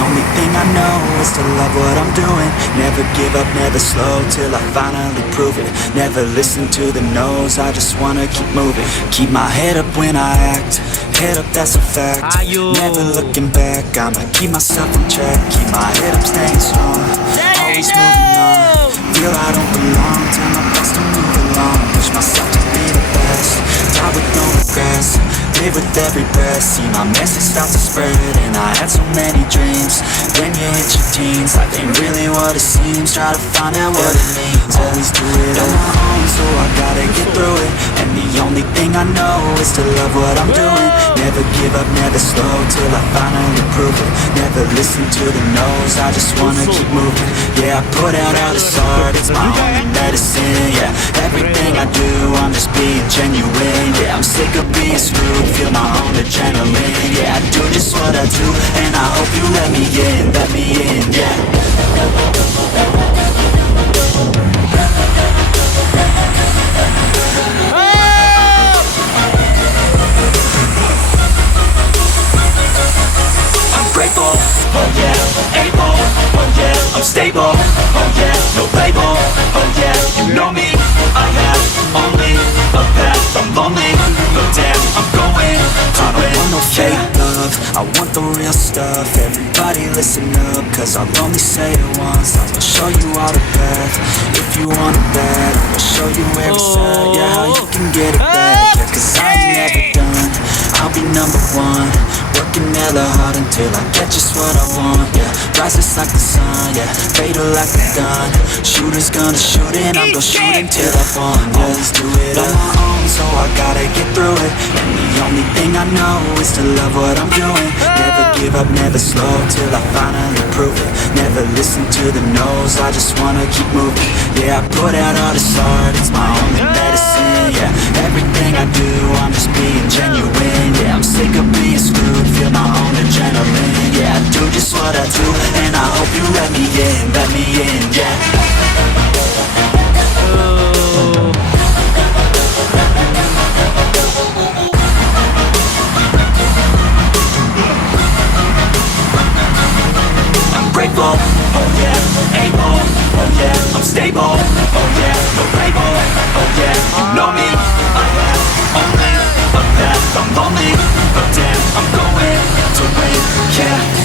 only thing I know is to love what I'm doing. Never give up, never slow, till I finally prove it. Never listen to the no's, I just wanna keep moving. Keep my head up when I act, head up, that's a fact. Never looking back, I'ma keep myself in check. Keep my head up, staying strong, always moving on. Feel I don't belong, tell my best to move along. Push myself to be the best, die with no regrets. Live with every breath, see my message start to spread. And I had so many dreams, then you hit your teens. Life ain't really what it seems, try to find out what it means. Always do it on my own, so I gotta get through it. And the only thing I know is to love what I'm doing. Never give up, never slow, till I finally prove it. Never listen to the no's, I just wanna keep moving. Yeah, I put out all this art, it's my only medicine. Yeah, everything I do, I'm just being genuine. Yeah, I'm sick of being screwed, feel my own adrenaline. Yeah, I do just what I do, and I hope you let me in, yeah. I'm grateful, oh yeah, able, oh yeah, I'm stable, oh yeah, no label, oh yeah, you know me, I have only a path, I'm lonely, but damn, I'm going to I don't want no fake love, I want the real stuff. Everybody listen up, cause I'll only say it once. I will show you all the path, if you want it bad. I will show you every side, yeah, how you can get it back. Yeah, cause I ain't never done, I'll be number one. Working hella hard until I get just what I want, yeah. Rises like the sun, yeah, fatal like a gun. Shooter's gonna shoot and I'm gonna shoot until I fall. Always do it on my own, so I gotta get through it. And the only thing I know is to love what I'm doing. Never give up, never slow, till I finally prove it. Never listen to the no's, I just wanna keep moving. Yeah, I put out all this art, it's my only medicine. Yeah, everything I do, I'm just being genuine. Yeah, I'm sick of being screwed, feel my own adrenaline. Yeah, I do just what I do, and I hope you let me in, yeah. I'm grateful, oh yeah, able, oh yeah, I'm stable, oh yeah, no label, oh yeah, you know me, I have only a path, I'm lonely, but damn, I'm going to win, yeah.